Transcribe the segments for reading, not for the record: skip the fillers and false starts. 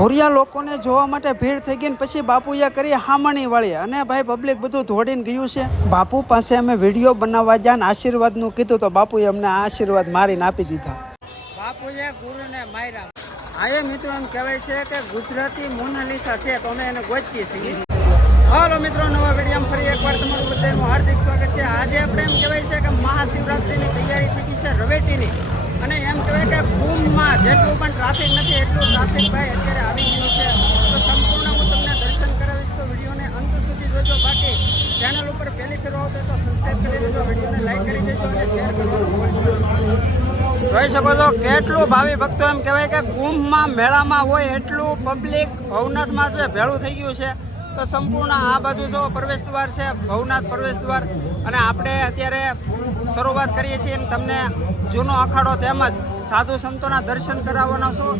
ભોરિયા લોકોને જોવા માટે ભીડ થઈ ગઈ ને પછી બાપુએ કરી હામણી વાળી અને ભાઈ પબ્લિક બધું દોડીને ગયું છે. બાપુ પાસે અમે વિડીયો બનાવવા ગયા ને આશીર્વાદનું કીધું તો બાપુએ અમને આશીર્વાદ મારીને આપી દીધા. બાપુએ ગુરુને માર્યા. આ મિત્રો એમ કહેવાય છે કે ગુજરાતી મોનાલિસા છે તો અમે એને ગોચીએ છીએ. હાલો મિત્રો, નવા વિડીયોમાં ફરી એકવાર તમારું બધાનું હાર્દિક સ્વાગત છે. આજે આપણે એમ કહેવાય છે કે મહાશિવરાત્રિની તૈયારી થઈ ગઈ છે રવેટીની, અને એમ કહેવાય કે કુંભમાં જેટલું પણ ટ્રાફિક નથી એટલું ટ્રાફિક ભાઈ અત્યારે આવી ગયું છે. તો સંપૂર્ણ હું તમને દર્શન કરાવીશ, તો વિડીયોને અંત સુધી જોજો. બાકી ચેનલ ઉપર પહેલી ફેર આવતો તો સબસ્ક્રાઈબ કરી દેજો, વિડીયોને લાઈક કરી દેજો અને શેર કરવાનું જોઈ શકો છો કેટલું ભાવિ ભક્તો એમ કહેવાય કે કુંભમાં મેળામાં હોય એટલું પબ્લિક ભવનાથમાં છે ભેળું થઈ ગયું છે. તો સંપૂર્ણ આ બાજુ જો પ્રવેશ દ્વાર છે, ભવનાથ પ્રવેશ દ્વાર, અને આપણે અત્યારે શરૂઆત કરીએ છીએ અને તમને જૂનો અખાડો તેમજ સાધુ સંતોના દર્શન કરાવવાના છું.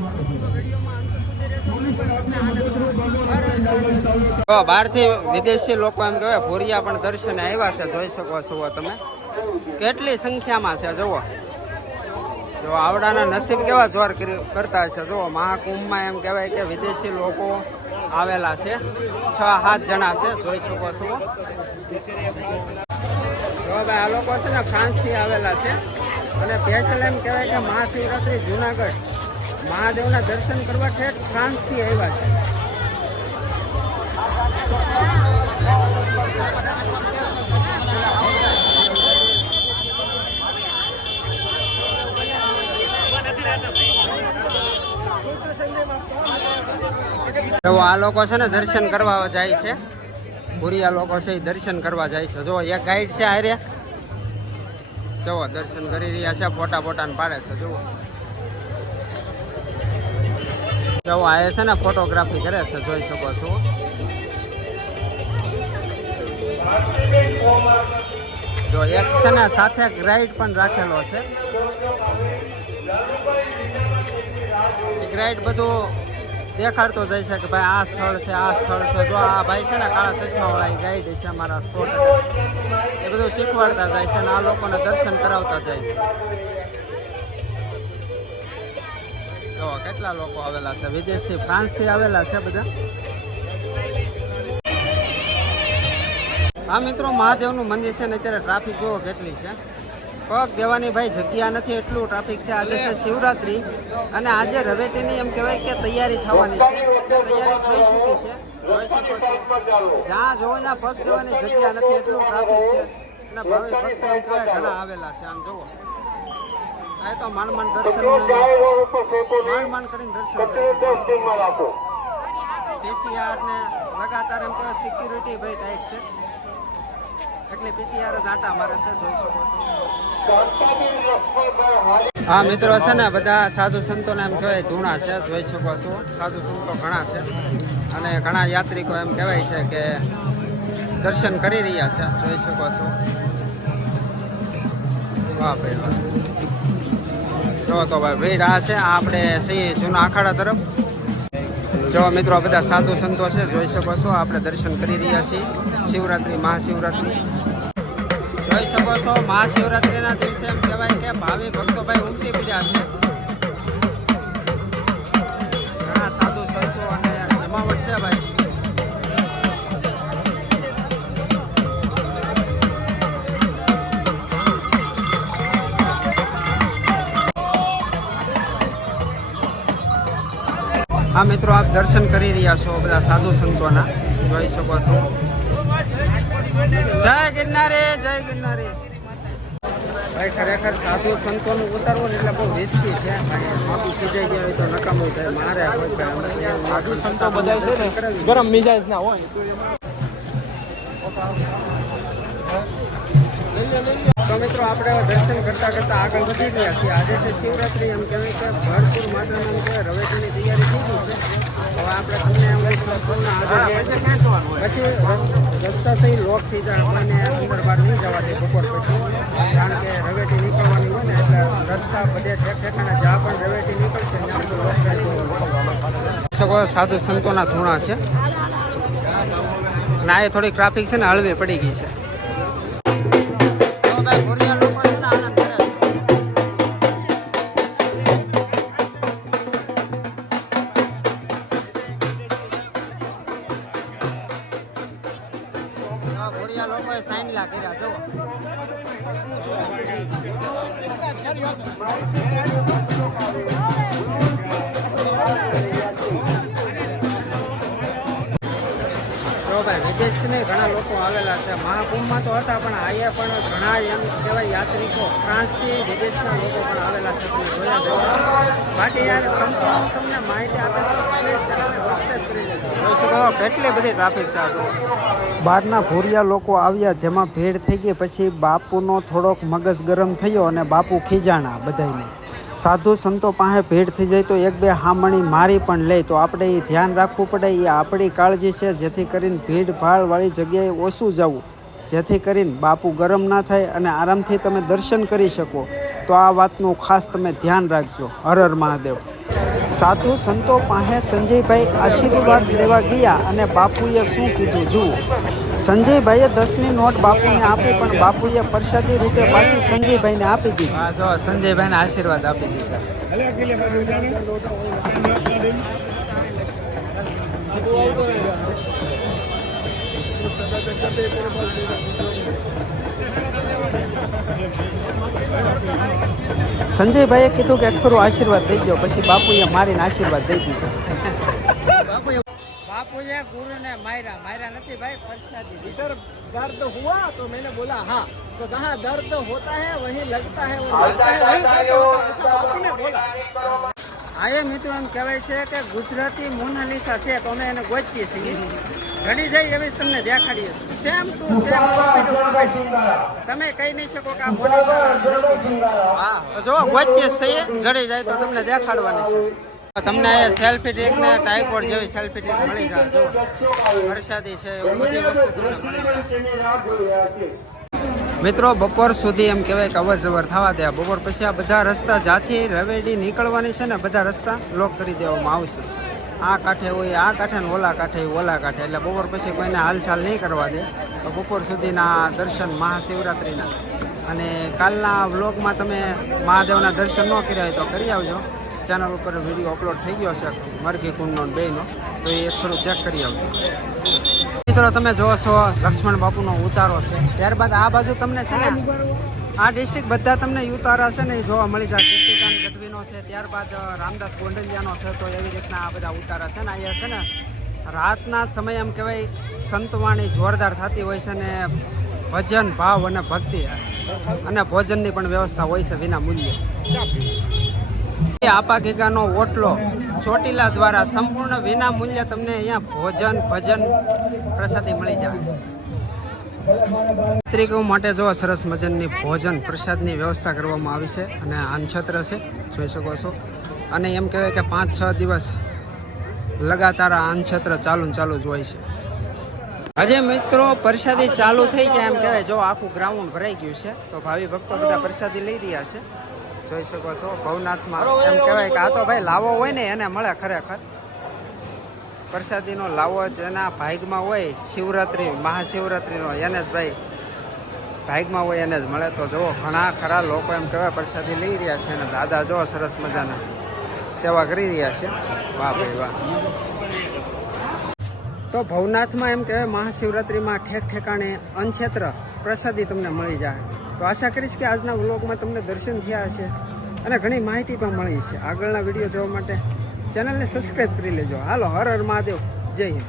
તો બહારથી વિદેશી લોકો એમ કહેવાય ભોરિયા પણ દર્શને આવ્યા છે, જોઈ શકો છો તમે કેટલી સંખ્યામાં છે. જુઓ જો આવડાના નસીબ કેવા જોર કરતા હશે. જુઓ મહાકુંભમાં એમ કહેવાય કે વિદેશી લોકો આવેલા છે, 6-7 જણા છે, જોઈ શકો છો. જો ભાઈ આ લોકો છે ને ફ્રાન્સથી આવેલા છે અને સ્પેશિયલ એમ કહેવાય કે મહાશિવરાત્રિ જુનાગઢ મહાદેવના દર્શન કરવા ઠેઠ ફ્રાન્સથી આવ્યા છે. આ લોકો છે ને દર્શન કરવા જાય છે, ભૂરિયા લોકો છે એ દર્શન કરવા જાય છે. જો એક ગાઈડ છે આરે, જુઓ દર્શન કરી રહ્યા છે, ફોટા ને પાડે છે. જુઓ જુઓ આ છે ને ફોટોગ્રાફી કરે છે, જોઈ શકો છો. જો એક છે ને સાથે ગાઈડ પણ રાખેલો છે. ગાઈડ બધું દેખાડતો જાય છે કે ભાઈ આ સ્થળ છે, આ સ્થળ છે. જો આ ભાઈ છે ને કાળા ચશ્મા વાળા ગાઈડ છે અમારા 100%, એ બધું શીખવાડતા જાય છે અને આ લોકોને દર્શન કરાવતા જાય છે. જો કેટલા લોકો આવેલા છે, વિદેશથી ફ્રાન્સથી આવેલા છે બધા. હા મિત્રો, મહાદેવનું મંદિર છે ને અત્યારે ટ્રાફિક જુઓ કેટલી છે. પગ દેવાની ભાઈ જગ્યા નથી એટલું ટ્રાફિક છે. આજે છે શિવરાત્રિ અને આજે રવેટીની એમ કહેવાય કે તૈયારી થવાની છે, તૈયારી થઈ ચૂકી છે, જોઈ શકો છો. જ્યાં જોવો ત્યાં પગ દેવાની જગ્યા નથી એટલું ટ્રાફિક છે અને ભાવિ ભક્તો એમ કહેવાય ઘણા આવેલા છે. આમ જુઓ આ તો માંડ દર્શન કરીને દર્શન PCR ને લગાતાર એમ કહેવાય સિક્યુરિટી ભાઈ ટાઈટ છે એટલે PCR જ આટા મારે છે, જોઈ શકો છો. હા મિત્રો છે ને બધા સાધુ સંતોને એમ કહેવાય ધૂણા છે, જોઈ શકો છો. સાધુ સંતો ઘણા છે અને ઘણા યાત્રિકો એમ કહેવાય છે કે દર્શન કરી રહ્યા છે, જોઈ શકો છો. વાહ ભાઈ વાહ. જો તો ભાઈ ભીડ આ છે, આપણે સહી જૂના અખાડા તરફ. જો મિત્રો બધા સાધુ સંતો છે, જોઈ શકો છો. આપણે દર્શન કરી રહ્યા છીએ શિવરાત્રિ મહાશિવરાત્રિ, જોઈ શકો છો. મહાશિવરાત્રિના દિવસે એમ કહેવાય કે ભાવિ ભક્તો ભાઈ ઉમટી પડ્યા છે. ઘણા સાધુ સંતો અને જમાવટ છે ભાઈ. હા મિત્રો, આપ દર્શન કરી રહ્યા છો બધા સાધુ સંતોના, જોઈ શકો છો. જય ગિરનારી, જય ગિરનારી. ભાઈ ખરેખર સાધુ સંતોનું ઉતારવું એટલે બહુ રિસ્કી છે. માથું ખીજાઈ ગયા હોય તો નકામું થાય. મારે સાધુ સંતો બધા છે ને ગરમ મિજાજ ના હોય. તો મિત્રો આપણે દર્શન કરતા આગળ વધી ગયા છીએ. આજે છે શિવરાત્રિ, એમ કહેવાય કે ભરપૂર માત્રામાં રવેટીની તૈયારી થઈ ગઈ છે. હવે આપણે તમને પછી રસ્તા થઈ લોક થઈ જાય, આપણને અંદર બહાર નહીં જવા દે બપોર પછી, કારણ કે રવેટી નીકળવાની હોય ને એટલે રસ્તા બધે ઠેકાણે જ્યાં પણ રવેટી નીકળશે ત્યાં બધું લોક થાય. સાધુ સંતોના ધૂણા છે અને આ થોડી ટ્રાફિક છે ને હળવી પડી ગઈ છે. ભોરિયા લોકોએ સાઈનલા કર્યા જો. જો ભાઈ વિદેશથી ઘણા લોકો આવેલા છે. મહાકુંભમાં તો હતા પણ અહીંયા પણ ઘણા એમ કહેવાય યાત્રિકો ફ્રાન્સથી વિદેશના લોકો પણ આવેલા છે. તમે જોયા જવા. બાકી યાર સંપૂર્ણ તમને માહિતી આપે તો પ્લીઝ ચેનલને સબસ્ક્રાઈબ કરી લેજો. જોઈ શકો કેટલી બધી ટ્રાફિક છે આ. બહારના ભોરિયા લોકો આવ્યા જેમાં ભીડ થઈ ગઈ. પછી બાપુનો થોડોક મગજ ગરમ થયો અને બાપુ ખીજાણા બધાને. સાધુ સંતો પાસે ભીડ થઈ જાય તો એક બે હામણી મારી પણ લે તો આપણે એ ધ્યાન રાખવું પડે. એ આપણી કાળજી છે જેથી કરીને ભીડ ભાડવાળી જગ્યાએ ઓછું જવું જેથી કરીને બાપુ ગરમ ના થાય અને આરામથી તમે દર્શન કરી શકો. તો આ વાતનું ખાસ તમે ધ્યાન રાખજો. હર હર મહાદેવ. સાધુ સંતો પાસે સંજયભાઈ આશીર્વાદ લેવા ગયા અને બાપુએ શું કીધું જુઓ. સંજયભાઈએ 10ની નોટ બાપુને આપી પણ બાપુએ પ્રસાદી રૂપે પાછી સંજયભાઈને આપી દીધી. હા જો સંજયભાઈને આશીર્વાદ આપી દીધા. સંજયભાઈએ કીધું કે એક ફેરો આશીર્વાદ દઈ ગયો. પછી બાપુએ મારીને આશીર્વાદ દઈ દીધા. બાપુએ ગુરુને માર્યા નથી ભાઈ, પ્રસાદી इधर दर्द हुआ तो मैंने बोला हाँ, तो जहाँ दर्द होता है वहीं लगता है, वो लगता है वहीं दर्द होता है, ऐसा बापू ने बोला. આ મિત્રો એમ કહેવાય છે કે ગુજરાતી મોનાલિસા છે તો અમે એને ગોચીએ છીએ. ઘડી જાય એવી તમને દેખાડીએ. Same to same copy to copy. તમે કહી નહીં શકો કે આ મોનાલિસા. હા તો જો ગોચીએ છીએ, જડી જાય તો તમને દેખાડવાની છે. તમને અહીંયા સેલ્ફી ટેક ને ટાઈપોડ જેવી સેલ્ફી ટેક મળી જાય. જો પ્રસાદી છે એવું બધી વસ્તુ તમને મળી જાય. મિત્રો બપોર સુધી એમ કહેવાય કે અવર જવર થવા દે. બપોર પછી આ બધા રસ્તા જ્યાંથી રવેડી નીકળવાની છે ને બધા રસ્તા બ્લોક કરી દેવામાં આવશે. આ કાંઠે હોય આ કાંઠે ને ઓલા કાંઠે ઓલા કાંઠે. એટલે બપોર પછી કોઈને હાલચાલ નહીં કરવા દે. તો બપોર સુધીના દર્શન મહાશિવરાત્રિના અને કાલના વ્લોગમાં તમે મહાદેવના દર્શન ન કર્યા હોય તો કરી આવજો. ચેનલ ઉપર વિડીયો અપલોડ થઈ ગયો છે મરઘી કુંડનો બેયનો, તો એ થોડું ચેક કરી આવજો. મિત્રો તમે જોવો છો લક્ષ્મણ બાપુનો ઉતારો છે. ત્યારબાદ આ બાજુ તમને છે ને આ ડિસ્ટ્રિક્ટ બધા તમને ઉતારા છે ને એ જોવા મળી જાય. કીર્તિદાન ગઢવીનો છે, ત્યારબાદ રામદાસ ગોંડલિયાનો છે. તો એવી રીતના આ બધા ઉતારા છે ને અહીંયા છે ને રાતના સમય એમ કહેવાય સંતવાણી જોરદાર થતી હોય છે ને ભજન ભાવ અને ભક્તિ અને ભોજનની પણ વ્યવસ્થા હોય છે વિના મૂલ્યે. આપા ગીગાનો ઓટલો ચોટીલા દ્વારા સંપૂર્ણ વિના મૂલ્યે તમને અહીંયા ભોજન ભજન પ્રસાદી મળી જાય. યાત્રિકો માટે જો સરસ મજાની ભોજન પ્રસાદની વ્યવસ્થા કરવામાં આવી છે અને આનછત્ર છે જોઈ શકો છો. અને એમ કહેવાય કે 5-6 દિવસ લગાતાર આનછત્ર ચાલુ જ હોય છે. હજી મિત્રો પ્રસાદી ચાલુ થઈ ગયા એમ કહેવાય. જો આખું ગ્રાઉન્ડ ભરાઈ ગયું છે તો ભાવિ ભક્તો બધા પ્રસાદી લઈ રહ્યા છે. જોઈ શકો છો ભવનાથમાં એમ કહેવાય કે આ તો ભાઈ લાવો હોય ને એને મળે ખરેખર. પ્રસાદીનો લાવો જ એના ભાગમાં હોય. શિવરાત્રિ મહાશિવરાત્રિનો એને જ ભાઈ ભાગમાં હોય એને જ મળે. તો જુઓ ઘણા ખરા લોકો એમ કહેવાય પ્રસાદી લઈ રહ્યા છે અને દાદા જો સરસ મજાના સેવા કરી રહ્યા છે. વાહ ભાઈ વાહ. તો ભવનાથમાં એમ કહેવાય મહાશિવરાત્રિમાં ઠેક ઠેકાણે અનક્ષેત્ર પ્રસાદી તમને મળી જાય. તો આશા કરીશ કે આજના વ્લોગમાં તમને દર્શન થયા હશે અને ઘણી માહિતી પણ મળી છે. આગળના વિડીયો જોવા માટે ચેનલને સબસ્ક્રાઈબ કરી લેજો. હાલો હર હર મહાદેવ. જય હિન્દ.